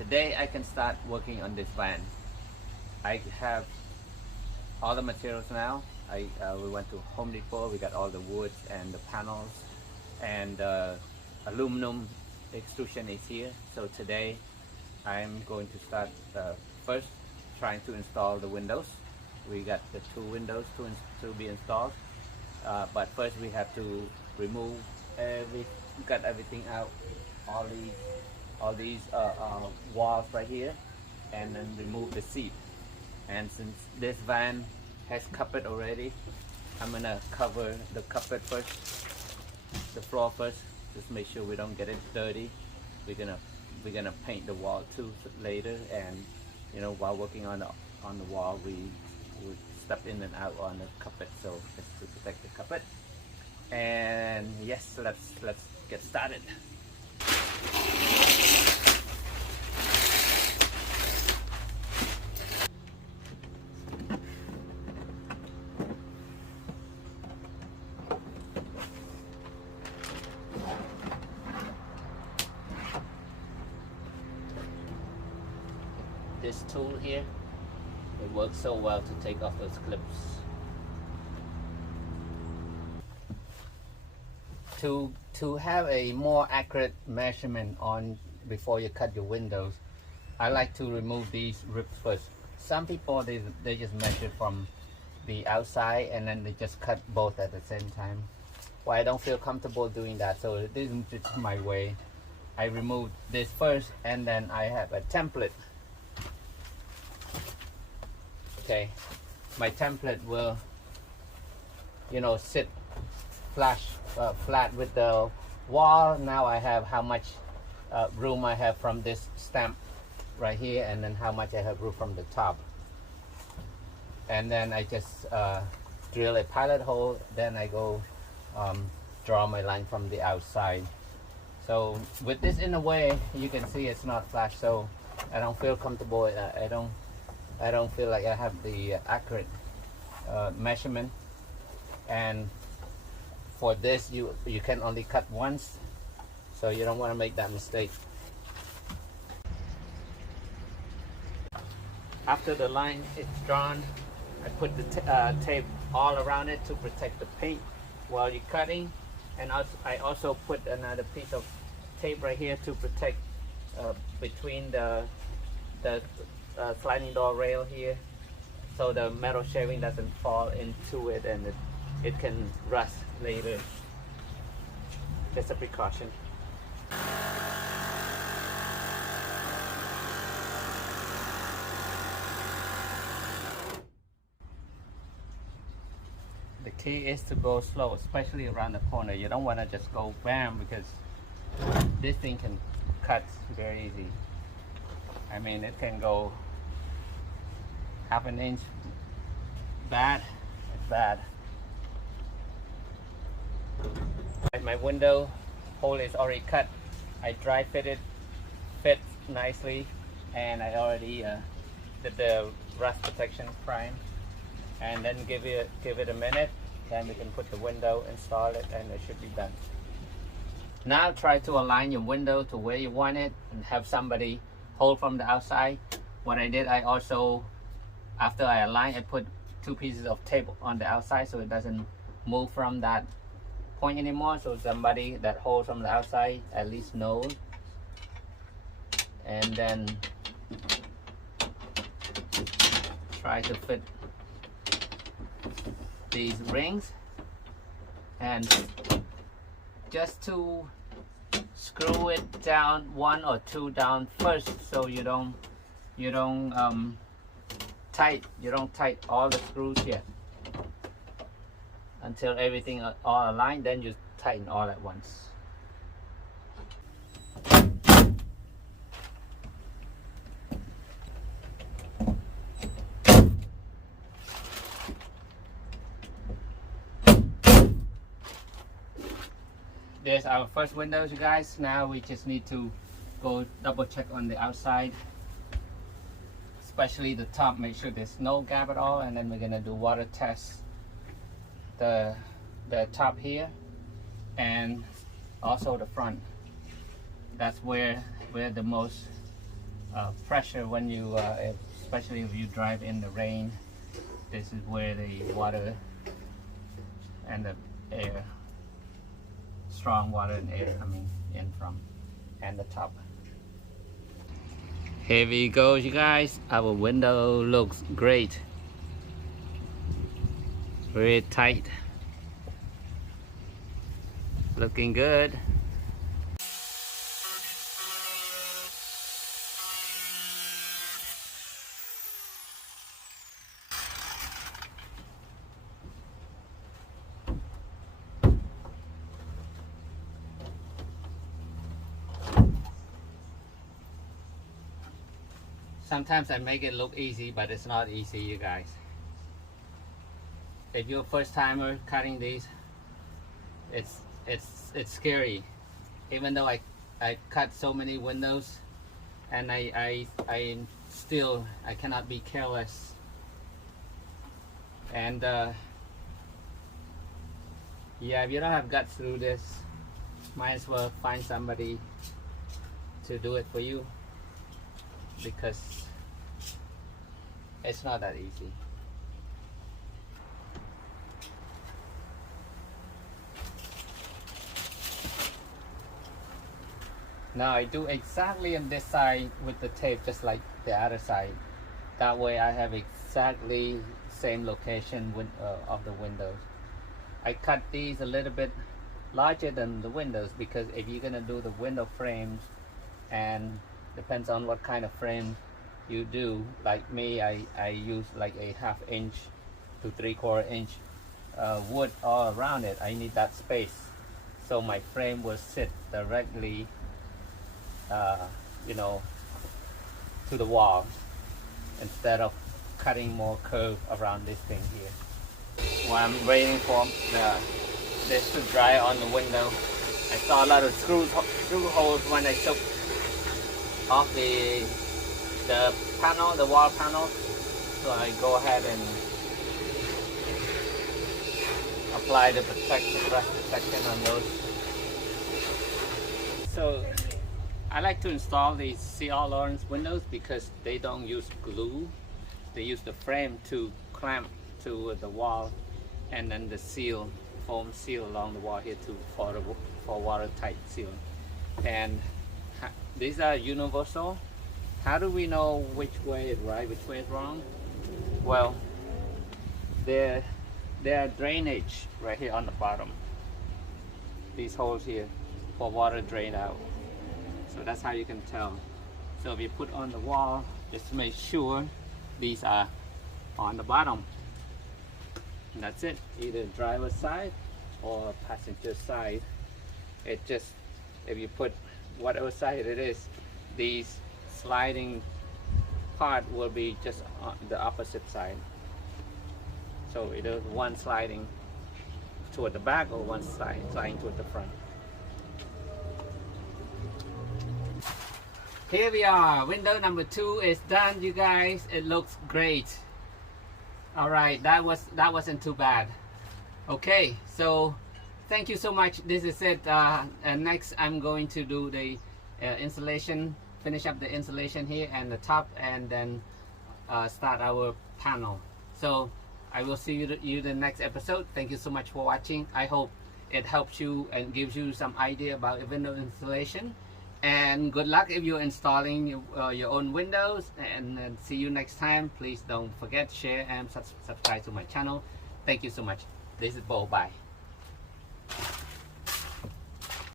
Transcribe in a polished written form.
Today I can start working on this van. I have all the materials now. We went to Home Depot. We got all the woods and the panels, and aluminum extrusion is here. So today I'm going to start first trying to install the windows. We got the 2 windows to be installed, but first we have to remove got everything out, all these walls right here, and then remove the seat. And since this van has carpet already, I'm gonna cover the carpet first, the floor first, just make sure we don't get it dirty. We're gonna paint the wall too later, and you know, while working on the wall, we would step in and out on the carpet, so just to protect the carpet. And yes, let's get started. This tool here, it works so well to take off those clips. To have a more accurate measurement on before you cut your windows, I like to remove these ribs first. Some people they just measure from the outside and then they just cut both at the same time. Well, I don't feel comfortable doing that, so this is just my way. I remove this first, and then I have a template. Okay, my template will, you know, sit flat with the wall. Now I have how much room I have from this stamp right here, and then how much I have room from the top. And then I just drill a pilot hole, then I go draw my line from the outside. So with this in a way, you can see it's not flash, so I don't feel comfortable. I don't feel like I have the accurate measurement. And for this, you can only cut once, so you don't want to make that mistake. After the line is drawn, I put the tape all around it to protect the paint while you're cutting. And I also put another piece of tape right here to protect between the sliding door rail here, so the metal shaving doesn't fall into it and it can rust later. Just a precaution. The key is to go slow, especially around the corner. You don't want to just go bam, because this thing can cut very easy. I mean, it can go half an inch bad. It's bad. My window hole is already cut. I dry fitted, fits nicely, and I already did the rust protection prime. And then give it a minute, then we can put the window, install it, and it should be done. Now try to align your window to where you want it and have somebody hold from the outside. What I did, I also, after I align, I put 2 pieces of tape on the outside so it doesn't move from that point anymore, so somebody that holds from the outside at least knows. And then try to fit these rings, and just to screw it down 1 or 2 down first, so you don't tight all the screws yet until everything all aligned, then you tighten all at once. There's our first windows, you guys. Now we just need to go double check on the outside, especially the top. Make sure there's no gap at all, and then we're gonna do water test the top here and also the front. That's where the most pressure when you, especially if you drive in the rain. This is where the water and the air, strong water and air coming in from, and the top. Here we go, you guys. Our window looks great. Very tight. Looking good. Sometimes I make it look easy, but it's not easy, you guys. If you're a first timer cutting these, it's scary. Even though I cut so many windows, and I still cannot be careless. And yeah, if you don't have guts to do this, might as well find somebody to do it for you, because it's not that easy. Now I do exactly on this side with the tape, just like the other side. That way I have exactly same location of the windows. I cut these a little bit larger than the windows, because if you're gonna do the window frames, and depends on what kind of frame you do. Like me, I use like a 1/2 inch to 3/4 inch wood all around it. I need that space, so my frame will sit directly, you know, to the wall, instead of cutting more curve around this thing here. While I'm waiting for this to dry on the window, I saw a lot of screw holes when I took off the panel, the wall panel. So I go ahead and apply the rust protection on those. So I like to install these CRL windows because they don't use glue. They use the frame to clamp to the wall, and then the seal, foam seal along the wall here for watertight seal. And these are universal. How do we know which way is right, which way is wrong? Well, there are drainage right here on the bottom. These holes here for water drain out. So that's how you can tell. So if you put on the wall, just make sure these are on the bottom. And that's it. Either driver's side or passenger side. It just, if you put whatever side it is, these sliding part will be just on the opposite side. So either one sliding toward the back or one sliding toward the front. Here we are. Window number 2 is done, you guys. It looks great. All right, that wasn't too bad. Okay, so thank you so much. This is it. Next, I'm going to do the installation, finish up the installation here and the top, and then start our panel. So I will see you the next episode. Thank you so much for watching. I hope it helps you and gives you some idea about window installation. And good luck if you're installing your own windows, and see you next time. Please don't forget, share and subscribe to my channel. Thank you so much. This is Bo. Bye.